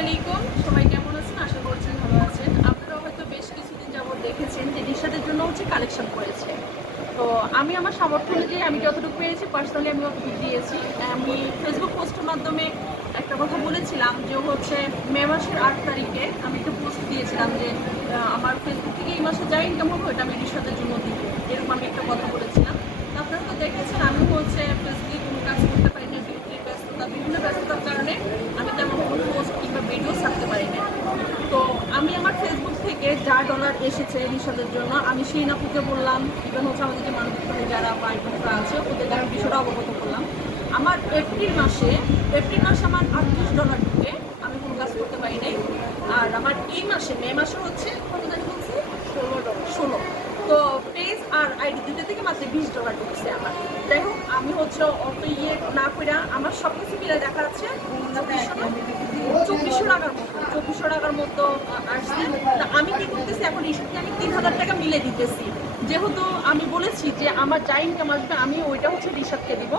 আলাইকুম, সবাই কেমন আছেন? আশা করছি ভালো আছেন। আপনারা হয়তো বেশ কিছুদিন যাবত দেখেছেন যে নিশাদের জন্য কালেকশন করেছে। তো আমি আমার সামর্থ্য অনুযায়ী আমি যতটুকু পেরেছি পার্সোনালি আমি অতটুকু দিয়েছি। আমি ফেসবুক পোস্টের মাধ্যমে একটা কথা বলেছিলাম যে মে মাসের 8 তারিখে আমি একটা পোস্ট দিয়েছিলাম যে আমার ফেসবুক থেকে এই মাসে যা ইনকাম হবে ওটা আমি নিশাদের জন্য দিব, এরকম আমি একটা কথা বলেছিলাম। তো আপনারা তো দেখেছেন আমি ফেসবুকে কোনো কাজ করতে পারি না, ডিউটির ব্যস্ততা, বিভিন্ন ব্যস্ততার কারণে আমি তেমন কোনো পোস্ট কিংবা ভিডিও ছাড়তে পারি না। তো আমি আমার ফেসবুক থেকে যা ডলার এসেছে নিশাদের জন্য আমি সেই আপুকে বললাম, ইভেন আমাদের যে মানবিক যারা ভাই বোনরা আছে ওদের আমি বিষয়টা অবগত করলাম। আমার এপ্রিল মাসে আমার $38 ঢুকে আমি কোনো কাজ করতে পারি নাই। আর আমার এই মাসে মে মাসে কত জানি বলছি $16। তো পেজ আর আইডি দুটো থেকে মাত্র $20 ঢুকছে আমার। যাই হোক আমি অত না করে আমার সব কিছু মিলে দেখা যাচ্ছে $2400 মতো আসছে। আমি কি করতেছি এখন ঈশাকে আমি 3000 টাকা মিলে দিতেছি, যেহেতু আমি বলেছি যে আমার যা ইনকাম আসবে আমি ওইটা রিশাদকে দিব।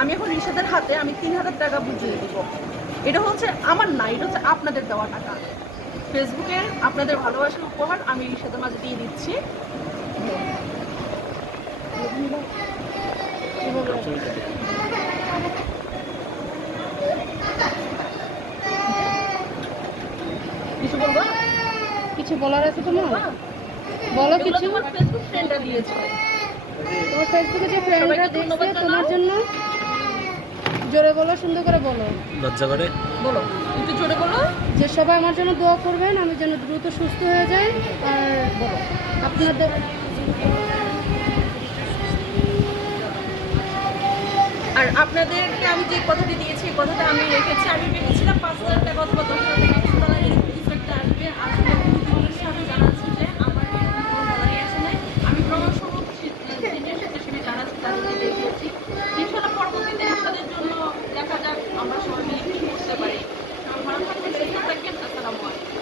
আমি এখন রিশাদের হাতে আমি 3000 টাকা বুঝিয়ে দিব। এটা আমার না, এটা আপনাদের দেওয়া টাকা। ফেসবুকে আপনাদের ভালোবাসার উপহার আমি রিশাদের মাঝে দিয়ে দিচ্ছি। কিছু বলবো? কিছু বলার আছে তোমার? বলো কিছু। তোমার ফেসবুক ফ্রেন্ডরা দিয়েছে। তোমার ফেসবুকে যে ফ্রেন্ডরা দেখছে তোমার জন্য। জোরে বলো, সুন্দর করে বলো। লজ্জা করে বলো, একটু জোরে বলো। যে সবাই আমার জন্য দোয়া করবেন, আমি যেন দ্রুত সুস্থ হয়ে যাই। আর বলো আপনাদের আপনাদেরকে আমি যে কথাটি দিয়েছি এই কথাটা আমি রেখেছি। আমি ভেবেছিলাম 5000 টাকা অথবা 10,000 টাকা $100 এরকম কিছু একটা আসবে। আসলে প্রতিদিনের সাথে জানাচ্ছি যে আমার এরকম কোনো ডলারই আসে নাই। আমি প্রমাণসহ সিনিয়র স্বেচ্ছাসেবী যারা আছে তাদেরকে দেখিয়েছি। ইনশাআল্লাহ পরবর্তীতে তাদের জন্য দেখা যাক আমরা সবাই মিলে কি করতে পারি। ভালো থাকবেন, সুস্থ থাকবেন। আসসালামু আলাইকুম।